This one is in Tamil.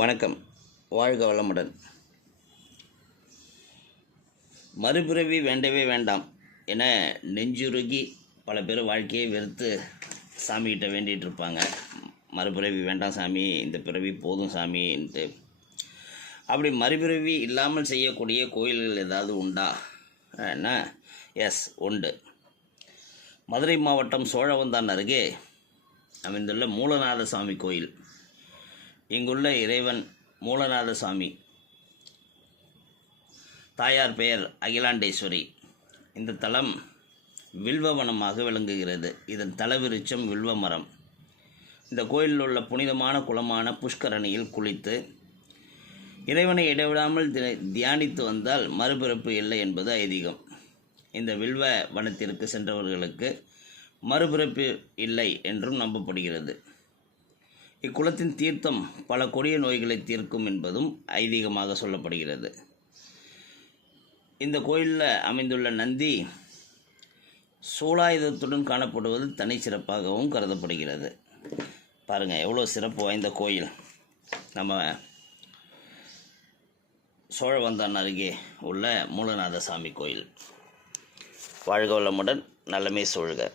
வணக்கம். வாழ்க வளமுடன். மறுபிறவி வேண்டவே வேண்டாம் என நெஞ்சுருகி பல பேர் வாழ்க்கையை வெறுத்து சாமிகிட்ட வேண்டிகிட்டு இருப்பாங்க. மறுபிறவி வேண்டாம் சாமி, இந்த பிறவி போதும் சாமின்ட்டு. அப்படி மறுபிறவி இல்லாமல் செய்யக்கூடிய கோயில்கள் ஏதாவது உண்டா? எஸ், உண்டு. மதுரை மாவட்டம் சோழவந்தான் அருகே அமைந்துள்ள மூலநாத சாமி கோயில். இங்குள்ள இறைவன் மூலநாத சாமி, தாயார் பெயர் அகிலாண்டேஸ்வரி. இந்த தலம் வில்வவனமாக விளங்குகிறது. இதன் தலவிருட்சம் வில்வ மரம். இந்த கோயிலில் உள்ள புனிதமான குளமான புஷ்கரணியில் குளித்து இறைவனை இடைவிடாமல் தியானித்து வந்தால் மறுபிறப்பு இல்லை என்பது ஐதீகம். இந்த வில்வ வனத்திற்கு சென்றவர்களுக்கு மறுபிறப்பு இல்லை என்றும் நம்பப்படுகிறது. இக்குளத்தின் தீர்த்தம் பல கொடிய நோய்களை தீர்க்கும் என்பதும் ஐதீகமாக சொல்லப்படுகிறது. இந்த கோயிலில் அமைந்துள்ள நந்தி சூலாயுதத்துடன் காணப்படுவது தனி சிறப்பாகவும் கருதப்படுகிறது. பாருங்கள், எவ்வளோ சிறப்பு வாய்ந்த கோயில். நம்ம சோழவந்தான் அருகே உள்ள மூலநாத சாமி கோயில். வாழ்க வளமுடன், நலமே சூழ்க.